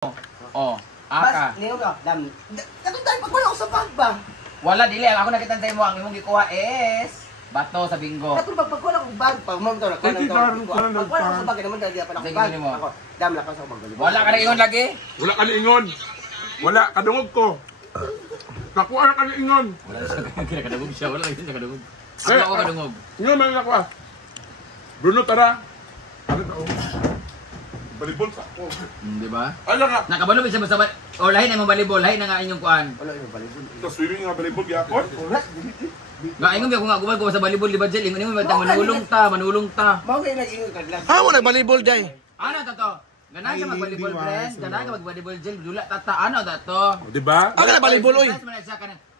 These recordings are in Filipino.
Oh, Bas, aka. niyo ka. Dam. Katong tayo pag wala ko sa bag ba? Wala dili ako nakitantay mo ang imong gikuha is bato sa bingo. Katong pag wala ko bag pa, mo to na ko Thank you, nang Darren. pag wala ko sa bag naman dali pa na Sige, ko bag. gawin mo. Ako, dam la ka sa bag. Wala ka na ingon lagi? Wala ka niingon. Wala, kadungog ko. Kakuha na ka niingon. Wala siya kadungog siya, wala siya kadungog. Eh, Ako kadungog. Ingon man ako ah. Bruno, tara. Ano na oh? Balibol sa ako. Di ba? Ala ka. Nakabalo siya basta o lahi na imong volleyball, lahi na nga inyong kuan. Wala yung balibol. Ito, swimming nga balibol gyapon. Wala. Nga ingon ko nga gumay ko sa volleyball di ba Jel? Ingon mo manulong ta. Mao kay nag-ingon ka lang. Ha mo nagbalibol day. Ano to to? Ganahan ka mag-volleyball friend, ganahan ka mag-volleyball Jel, dula tata ano to? Di ba? Ako nagbalibol oy.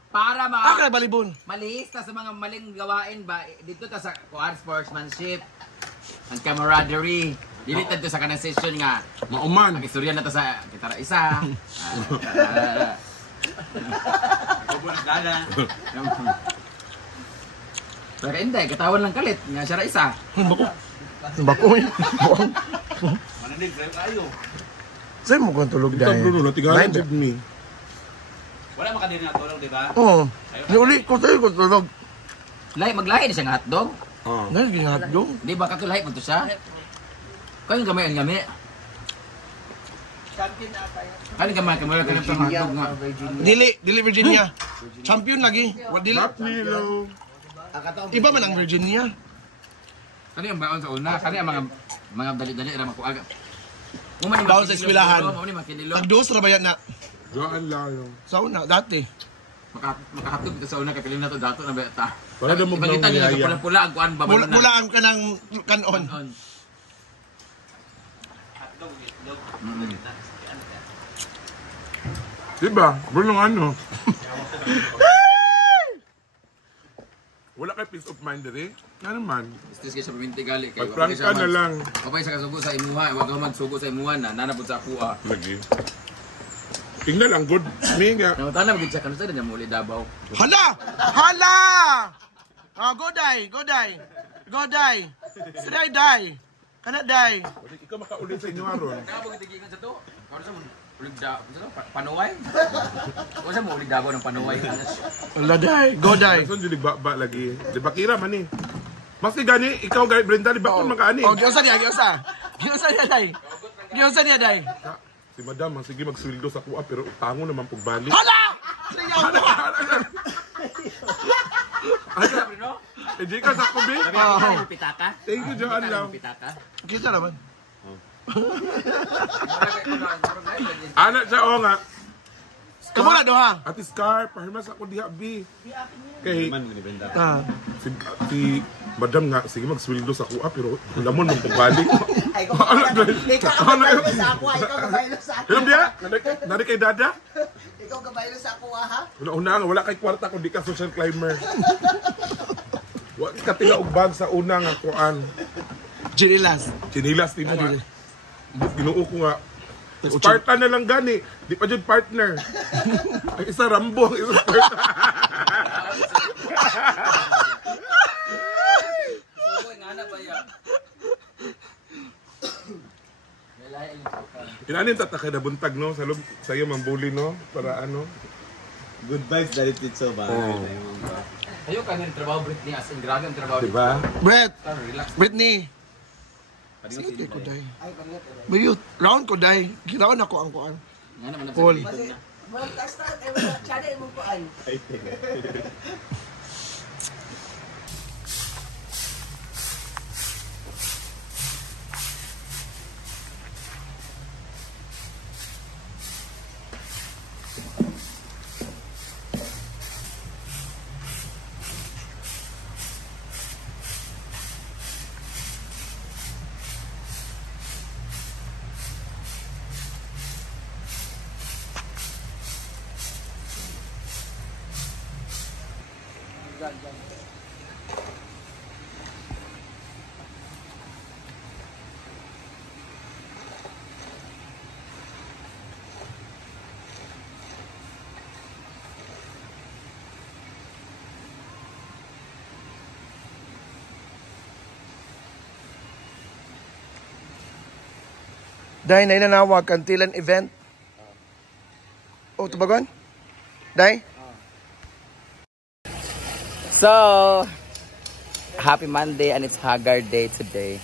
Para Ako nagbalibol. malihis ta sa mga maling gawain ba dito ta sa kuan sportsmanship and camaraderie. Dili ta sa kanang session nga Mauman. mag-istorya na ta sa kitara isa. Pero hindi, katawan lang kalit. Nga siya ra isa. Bako eh. Mananig, drive tayo. Sa'yo mo kung tulog Ito, day. Bruno, natigalan with me. Wala makadiri na tulog, di ba? Oo. Niuli ko sa'yo kung tulog. Maglahi na siya ng hotdog. Ah. Dahil ginadong. Di ba katulahi mo to siya? Kaya yung gamay ang gamay. Champion na tayo. Kaya gamay kamay ka ng hotdog nga. Dili Virginia. Champion lagi. Wa dili. Not Milo. Iba man ang Virginia. Kani ang baon sa una, kani ang mga dali-dali ra makuha. Baon sa eskwelahan. Mo ni makililo. Tagdos ra ba yan na? Gaan lang. Sa una, dati. Makahatog kita sa una kay pilin na to dato na beta. Wala na mo Ipakita ng nila sa niyaya. pula-pula ang kuan ba na. Bulaan ka ng kanon. Diba? Bruno, ano? Wala kay peace of mind diri. Ano man? Stress kay sa paminti gali kay. Pag-prank ka na lang. Kapay sa kasugo sa imuha, wag ka magsugo sa imuha na nanapod sa kuha. Lagi. Tingnan lang, good. Miga. Namutana magid siya kanus na muli Davao. Hala! Hala! Ah, go die. Go die. Siday die. Kana die. Ikaw makaulit sa inyo aron. Nabog tigigan sa to. Karo sa ulig da, panuway. O sa mo ulig Davao ng panuway. Hala die. Go die. Saan dili ba lagi? Di ba kira man ni? Mas ni gani, ikaw gani Brenda, di ba kun makaani? Oh, giosa niya, giosa. Giosa niya die. Giosa niya die. Si madam, ang sige magsweldo sa kuha pero tango naman pag balik. Hala! Hindi ka sa kubi? Pitaka. Thank you, Johan lang. Pitaka. Kita naman. Anak siya, o nga. Kamu na doha. Ate Scar, pahimas ako diha, B. Kay, Ah. si madam nga, sige magsweldo sa kuha pero lamon mong pagbalik. Ay ko. Ikaw ang kabaylo sa ako, ikaw ang kabaylo sa ako. Alam niya? Nari kay Dada? Ikaw ang kabaylo sa ako ha. Una-una nga, wala kay kwarta kung di ka social climber. Wala ka tila og bag sa una nga kuan. Chinilas. Chinilas din mo nga. Ginoo ko nga. Spartan na lang gani. Di pa dyan partner. Ang isa Rambo, ang isa Spartan. Sugoy nga na ba yan? Inanin tataka na buntag no sa loob sa iyo mambuli no para ano. Good vibes dari Titso ba? Oo. Ayaw ka ng trabaho Britney as in grabe ang trabaho. Diba? Brett, Relax. Britney. Sige ko dai. Bayut, round ko dai. Ginaon ako ang kuan. Nga naman ang Paul. sabi. Walang kastan, wala channel mo ko ay. Dahil na inanawag kantilan event Oh, tubagon? Day? So, happy Monday and it's Haggard Day today.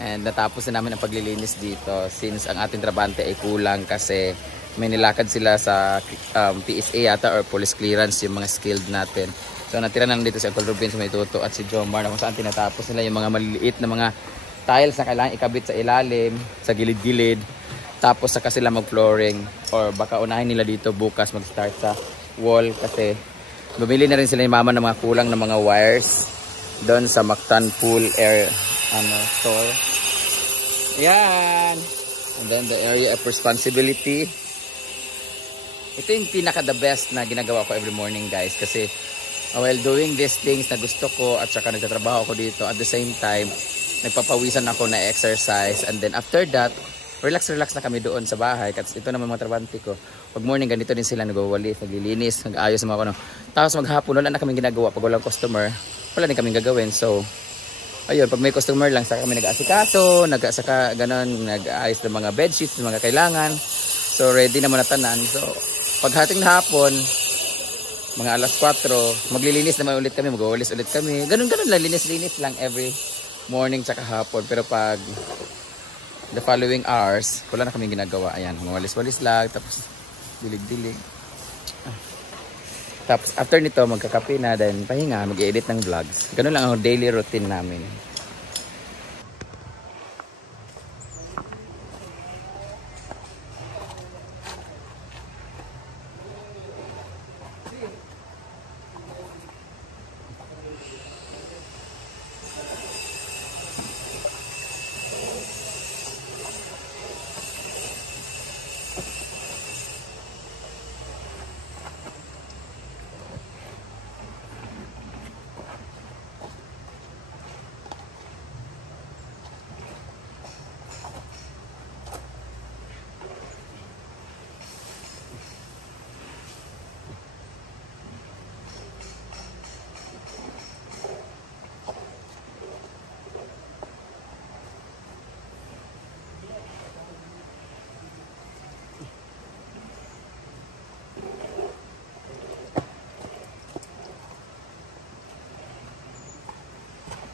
And natapos na namin ang paglilinis dito since ang ating trabante ay kulang kasi may nilakad sila sa PSA yata or police clearance yung mga skilled natin. So natira na dito si Uncle Ruben, si May Tuto at si Jomar na kung saan tinatapos nila yung mga maliliit na mga tiles na kailangan ikabit sa ilalim, sa gilid-gilid. Tapos saka sila mag-flooring or baka unahin nila dito bukas mag-start sa wall kasi bumili na rin sila ni mama ng mga kulang na mga wires doon sa Mactan Pool Air store. Yan. And then the area of responsibility. Ito yung pinaka the best na ginagawa ko every morning guys kasi while doing these things na gusto ko at saka nagtatrabaho ako dito at the same time nagpapawisan ako na exercise and then after that relax na kami doon sa bahay kasi ito naman mga trabante ko pag morning ganito din sila nagwawalis, naglilinis, nag-ayos mga ano. Tapos maghapon wala na kaming ginagawa pag walang customer wala din kaming gagawin so ayun, pag may customer lang, saka kami nag-aasikaso, saka ganon, nag-aayos ng mga bedsheets, ng mga kailangan. So, ready naman na tanan. So, paghating na hapon, mga alas 4, maglilinis naman ulit kami, mag-uwalis ulit kami. Ganon, linis-linis lang every morning tsaka hapon. Pero pag the following hours, wala na kaming ginagawa. Ayan, mawalis-walis lang, tapos dilig-dilig. Tapos after nito magkakape na then pahinga, mag-edit ng vlogs. Ganun lang ang daily routine namin.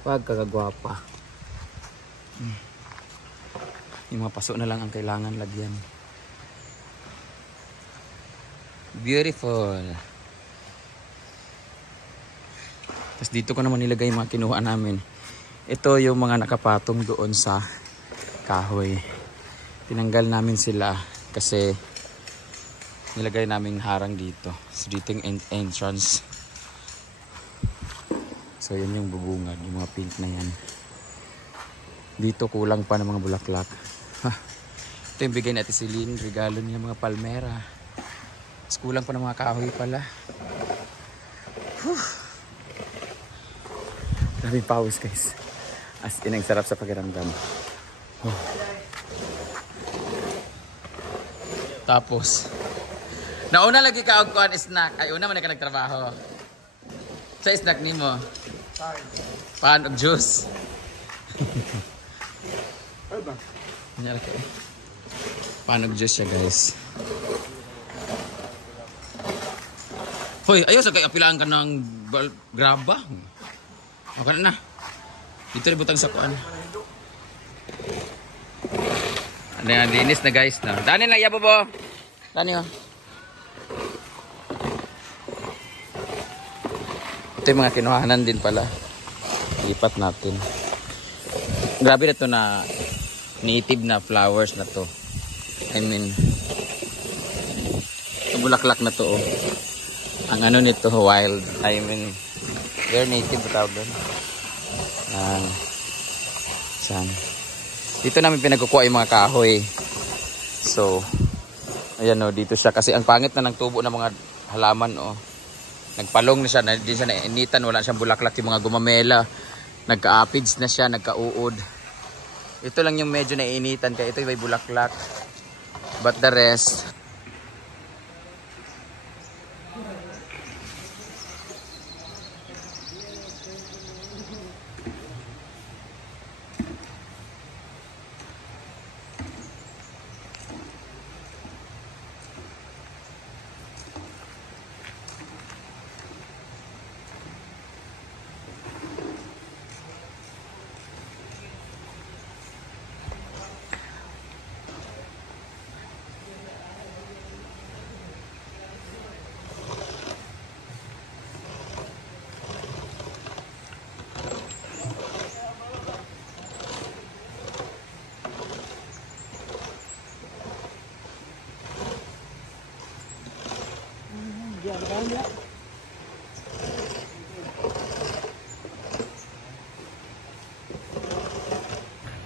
Wag kagagwapa. Yung mga paso na lang ang kailangan lagyan. Beautiful. Tapos dito ko naman nilagay yung mga kinuha namin. Ito yung mga nakapatong doon sa kahoy. Tinanggal namin sila kasi nilagay namin harang dito. So dito yung entrance. So yan yung bubungad, yung mga pink na yan. Dito kulang pa ng mga bulaklak. Ito yung bigay natin si Lynn, regalo niya mga palmera. Mas kulang pa ng mga kahoy pala. Grabe pawis guys. As in ang sarap sa pakiramdam. Tapos nauna lagi ka og kuan snack. Ay una man ka nagtrabaho. Sa snack nimo. Pan og juice. Ay ba? Nyala ka. Pan og juice siya guys. Hoy, ayaw sa kay apilaan ka ng graba. Okay na. Dito rin butang sa kuan. Ano yan, linis na guys na. Dani lang yabo po. Dani oh. Ito yung mga kinuhanan din pala. Lipat natin. Grabe na to na native na flowers na to. I mean, bulaklak na to oh. Ang ano nito wild. I mean, they're native tawag doon. Saan? Dito namin pinagkukuha yung mga kahoy. So, ayan o, dito siya. Kasi ang pangit na ng tubo ng mga halaman o. Nagpalong na siya, di siya nainitan, wala siyang bulaklak yung mga gumamela. Nagka-apids na siya, nagka-uod. Ito lang yung medyo nainitan, kaya ito yung may bulaklak. But the rest,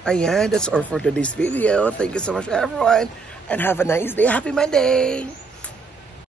Ayan, that's all for today's video. Thank you so much everyone and have a nice day. Happy Monday!